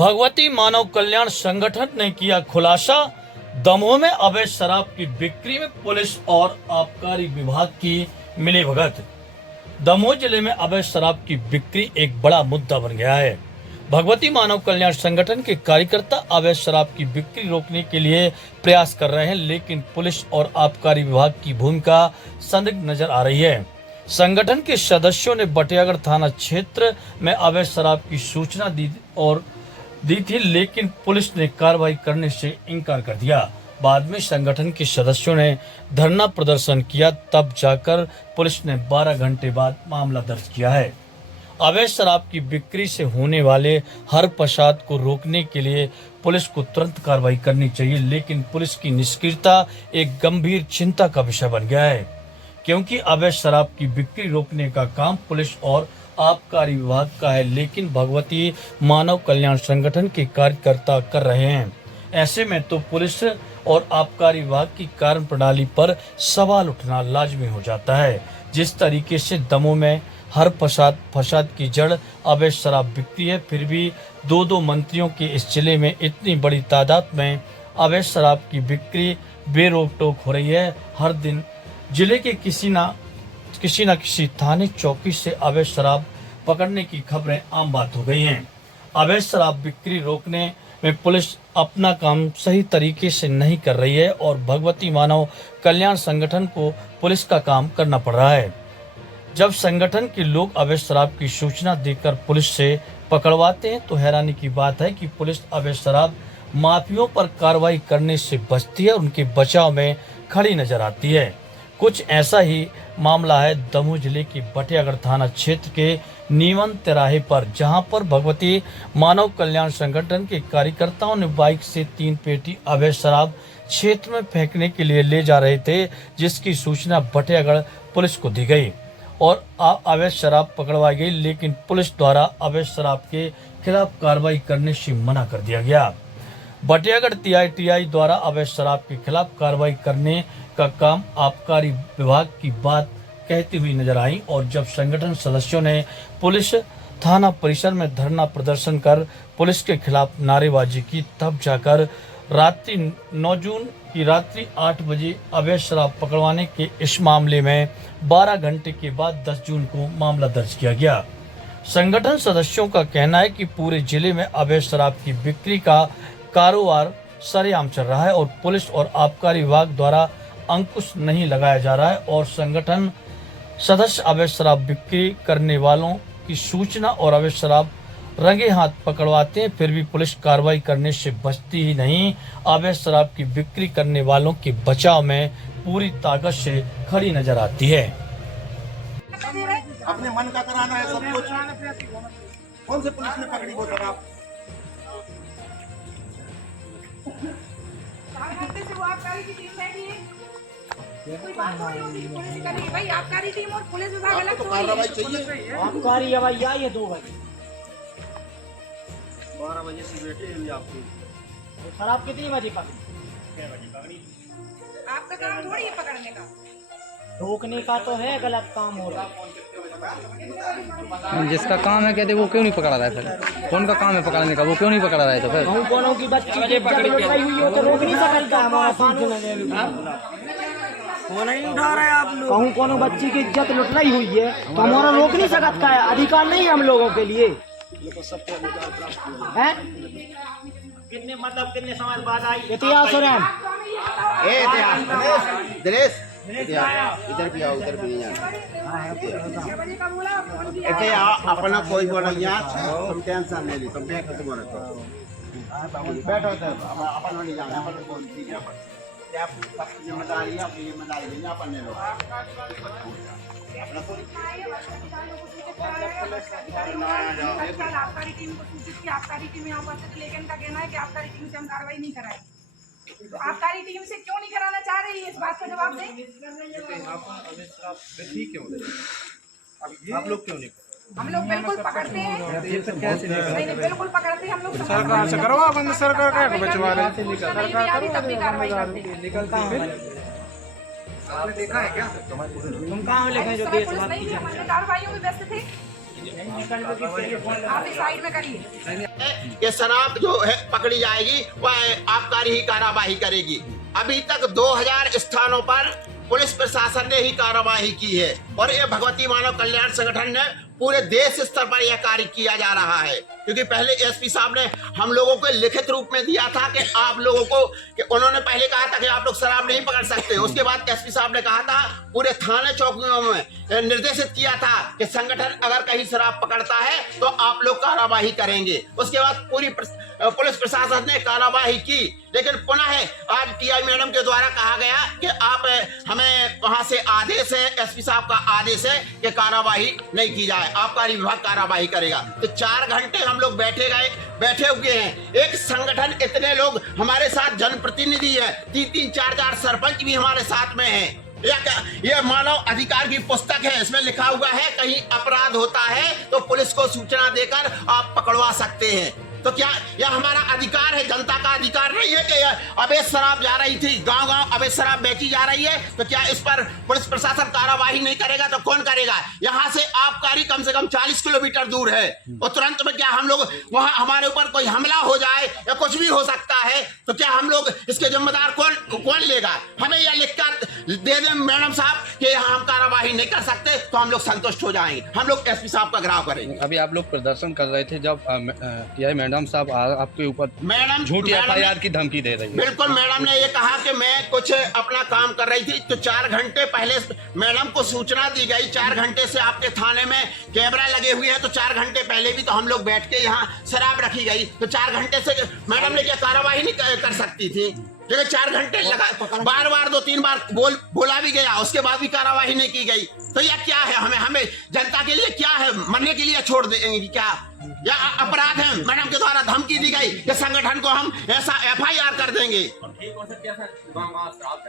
भगवती मानव कल्याण संगठन ने किया खुलासा। दमोह में अवैध शराब की बिक्री में पुलिस और आबकारी विभाग की मिलीभगत। दमोह जिले में अवैध शराब की बिक्री एक बड़ा मुद्दा बन गया है। भगवती मानव कल्याण संगठन के कार्यकर्ता अवैध शराब की बिक्री रोकने के लिए प्रयास कर रहे हैं, लेकिन पुलिस और आबकारी विभाग की भूमिका संदिग्ध नजर आ रही है। संगठन के सदस्यों ने बटियागढ़ थाना क्षेत्र में अवैध शराब की सूचना दी थी, लेकिन पुलिस ने कार्रवाई करने से इनकार कर दिया। बाद में संगठन के सदस्यों ने धरना प्रदर्शन किया, तब जाकर पुलिस ने 12 घंटे बाद मामला दर्ज किया है। अवैध शराब की बिक्री से होने वाले हर फसाद को रोकने के लिए पुलिस को तुरंत कार्रवाई करनी चाहिए, लेकिन पुलिस की निष्क्रियता एक गंभीर चिंता का विषय बन गया है, क्योंकि अवैध शराब की बिक्री रोकने का काम पुलिस और आबकारी विभाग का है, लेकिन भगवती मानव कल्याण संगठन के कार्यकर्ता कर रहे हैं। ऐसे में तो पुलिस और आबकारी विभाग की कार्य प्रणाली पर सवाल उठना लाजमी हो जाता है। जिस तरीके से दमोह में हर फसाद की जड़ अवैध शराब बिक्री है, फिर भी दो मंत्रियों के इस जिले में इतनी बड़ी तादाद में अवैध शराब की बिक्री बेरोक टोक हो रही है। हर दिन जिले के किसी न किसी थाने चौकी से अवैध शराब पकड़ने की खबरें आम बात हो गई हैं। अवैध शराब बिक्री रोकने में पुलिस अपना काम सही तरीके से नहीं कर रही है और भगवती मानव कल्याण संगठन को पुलिस का काम करना पड़ रहा है। जब संगठन के लोग अवैध शराब की सूचना देकर पुलिस से पकड़वाते हैं, तो हैरानी की बात है कि पुलिस अवैध शराब माफियों पर कार्रवाई करने से बचती है, उनके बचाव में खड़ी नजर आती है। कुछ ऐसा ही मामला है दमोह जिले के बटियागढ़ थाना क्षेत्र के नीमन तिराहे पर, जहां पर भगवती मानव कल्याण संगठन के कार्यकर्ताओं ने बाइक से 3 पेटी अवैध शराब क्षेत्र में फेंकने के लिए ले जा रहे थे, जिसकी सूचना बटियागढ़ पुलिस को दी गई और अवैध शराब पकड़वाई गई, लेकिन पुलिस द्वारा अवैध शराब के खिलाफ कार्रवाई करने से मना कर दिया गया। बटियागढ़ टीआई द्वारा अवैध शराब के खिलाफ कार्रवाई करने का काम आबकारी विभाग की बात कहती हुई नजर आई, और जब संगठन सदस्यों ने पुलिस थाना परिसर में धरना प्रदर्शन कर पुलिस के खिलाफ नारेबाजी की, तब जाकर रात्रि 9 जून की रात्रि 8 बजे अवैध शराब पकड़वाने के इस मामले में 12 घंटे के बाद 10 जून को मामला दर्ज किया गया। संगठन सदस्यों का कहना है कि पूरे जिले में अवैध शराब की बिक्री का कारोबार सरेआम चल रहा है और पुलिस और आबकारी विभाग द्वारा अंकुश नहीं लगाया जा रहा है, और संगठन सदस्य अवैध शराब बिक्री करने वालों की सूचना और अवैध शराब रंगे हाथ पकड़वाते हैं, फिर भी पुलिस कार्रवाई करने से बचती ही नहीं, अवैध शराब की बिक्री करने वालों के बचाव में पूरी ताकत से खड़ी नजर आती है। अपने मन का कराना है सब कुछ। कौन से पुलिस ने पकड़ी वो शराब? कोई बात नहीं होती, पुलिस करेगी भाई, आबकारी टीम और पुलिस विभाग अलग तो थोड़ी कार्रवाई है। चाहिए। आबकारी हवाई आई है 2 बजे। 12 बजे से बैठे हैं आपको। तो शराब कितनी बजे पकड़ी? आपका काम थोड़ी है पकड़ने का, रोकने का तो है, गलत काम हो रहा है। जिसका काम है कहते वो क्यों नहीं पकड़ा रहा है? फिर कौन का काम है पकड़ने का, वो क्यों नहीं पकड़ा रहा है? तो फिर कौनों की बच्ची की इज्जत लुटाई हुई हो तो रोक नहीं सकता हमारा कानून। फोन नहीं उठा रहे आप लोग। कहूँ कोनो बच्ची की इज्जत लुटाई हुई है तो हमारा रोक नहीं सकता है, अधिकार नहीं है हम लोगों के लिए। हैं? कितने समाज बाद आई इतिहास दिनेश इधर भी आओ, उधर भी नहीं जाना। अपना कोई बोला यहाँ तुम टेंशन नहीं ली, तुम बैठो, तुम बैठो अपन नहीं जाना, अपन कौन सी जिम्मेदारी है, अपनी जिम्मेदारी नहीं अपन ले लो। आबकारी टीम को सूचित की, आबकारी टीम यहाँ उपस्थित, लेकिन का कहना है कि आबकारी टीम से हम कार्रवाई नहीं कराएंगे। तो आबकारी टीम से क्यों नहीं कराना चाह रही है, इस बात का जवाब दें। आप लोग क्यों नहीं? हम लोग बिल्कुल पकड़ते हैं, नहीं बिल्कुल पकड़ते हैं हम लोग। सरकार से करवा बंद, सरकार का बचवा रहे सरकार तब भी कार्रवाई करते हैं। आपने देखा है क्या? तुम कहाँ लिखे जो देश पुलिस नहीं थी, हम अपनी कार्रवाइयों में व्यस्त थे। आप इस साइड में करिए। ये शराब जो है पकड़ी जाएगी वह आबकारी ही कार्रवाई करेगी। अभी तक 2000 स्थानों पर पुलिस प्रशासन ने ही कार्रवाई की है और ये भगवती मानव कल्याण संगठन ने पूरे देश स्तर पर यह कार्य किया जा रहा है, क्योंकि पहले एसपी साहब ने हम लोगों को लिखित रूप में दिया था कि आप लोगों को कि उन्होंने पहले कहा था कि आप लोग शराब नहीं पकड़ सकते। उसके बाद एसपी साहब ने कहा था, पूरे थाने चौकियों में निर्देशित किया था कि संगठन अगर कहीं शराब पकड़ता है तो आप लोग कार्रवाई करेंगे। उसके बाद पूरी पुलिस प्रशासन ने कार्रवाई की, लेकिन पुनः आज टीआई मैडम के द्वारा कहा गया कि आप हमें वहां से आदेश है, एसपी साहब का आदेश है कि कार्रवाई नहीं की जाए, आबकारी विभाग कार्रवाई करेगा। तो 4 घंटे हम लोग बैठे हुए हैं। एक संगठन, इतने लोग हमारे साथ, जनप्रतिनिधि है, 3-3, 4-4 सरपंच भी हमारे साथ में हैं। यह मानव अधिकार की पुस्तक है, इसमें लिखा हुआ है कहीं अपराध होता है तो पुलिस को सूचना देकर आप पकड़वा सकते हैं। तो क्या यह हमारा अधिकार है? जनता का अधिकार नहीं है कि अवैध शराब जा रही थी, गांव-गांव अवैध शराब बेची जा रही है, तो क्या इस पर पुलिस प्रशासन कार्रवाई नहीं करेगा तो कौन करेगा? यहाँ से आबकारी कम से कम 40 किलोमीटर दूर है और तुरंत में क्या हम लोग वहाँ हमारे ऊपर कोई हमला हो जाए या कुछ भी हो सकता है, तो क्या हम लोग इसके जिम्मेदार कौन लेगा? हमें यह लिखकर दे दें मैडम साहब कि यहाँ हम कार्रवाई नहीं कर सकते तो हम लोग संतुष्ट हो जाएंगे, हम लोग एसपी साहब का घेराव करेंगे। अभी आप लोग प्रदर्शन कर रहे थे जब मैडम साहब आपके ऊपर मैडम झूठी एफआईआर की धमकी दे रही है। बिल्कुल, मैडम ने ये कहा कि मैं कुछ अपना काम कर रही थी, तो 4 घंटे पहले मैडम को सूचना दी गई। 4 घंटे से आपके थाने में कैमरा लगे हुए हैं, तो 4 घंटे पहले भी तो हम लोग बैठ के यहाँ शराब रखी गई, तो 4 घंटे से मैडम ने क्या कार्रवाई नहीं कर सकती थी? लेकिन 4 घंटे लगा, बार 2-3 बार बोला भी गया, उसके बाद भी कार्रवाई नहीं की गई। तो यह क्या है? हमें जनता के लिए क्या है? मरने के लिए छोड़ देंगे क्या? या अपराध है? मैडम के द्वारा धमकी दी गई कि संगठन को हम ऐसा एफआईआर कर देंगे,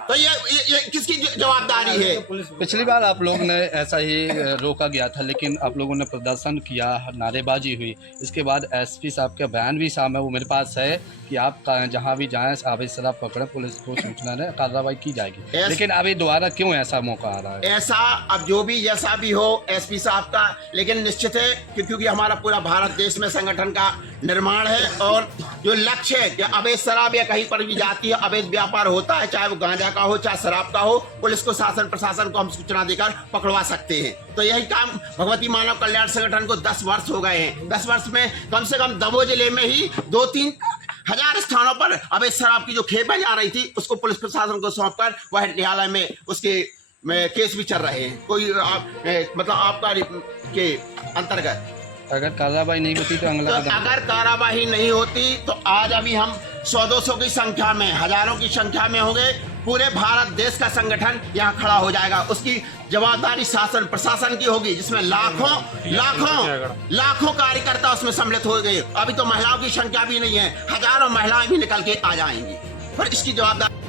तो ये किसकी जवाबदारी है? पिछली बार आप लोग ने ऐसा ही रोका गया था, लेकिन आप लोगों ने प्रदर्शन किया, नारेबाजी हुई, इसके बाद एसपी साहब का बयान भी सामने वो मेरे पास है कि आप जहां भी जाएं अवैध शराब पकड़े, पुलिस को सूचना दें, कार्रवाई की जाएगी। लेकिन अभी दोबारा क्यों ऐसा मौका आ रहा है? ऐसा अब जो भी जैसा भी हो एसपी साहब का, लेकिन निश्चित है क्योंकि हमारा पूरा भारत देश में संगठन का निर्माण है और जो लक्ष्य है कि अवैध शराब या कहीं पर भी जाती है, अवैध व्यापार होता है, चाहे वो गांजा का हो चाहे शराब का हो, पुलिस को शासन प्रशासन को हम सूचना देकर पकड़वा सकते हैं। तो यही काम भगवती मानव कल्याण संगठन को 10 वर्ष हो गए हैं। 10 वर्ष में कम से कम दमोह जिले में ही 2-3 हजार स्थानों पर अवैध शराब की जो खेपें जा रही थी उसको पुलिस प्रशासन को सौंपकर वह न्यायालय में उसके केस भी चल रहे हैं। कोई मतलब आबकारी के अंतर्गत अगर कार्रवाई नहीं होती तो अगर कार्रवाई नहीं होती तो आज अभी हम 100-200 की संख्या में, हजारों की संख्या में होंगे, पूरे भारत देश का संगठन यहाँ खड़ा हो जाएगा। उसकी जवाबदारी शासन प्रशासन की होगी, जिसमें लाखों कार्यकर्ता उसमें सम्मिलित हो गए। अभी तो महिलाओं की संख्या भी नहीं है, हजारों महिलाएं भी निकल के आ जाएंगी, पर इसकी जवाबदारी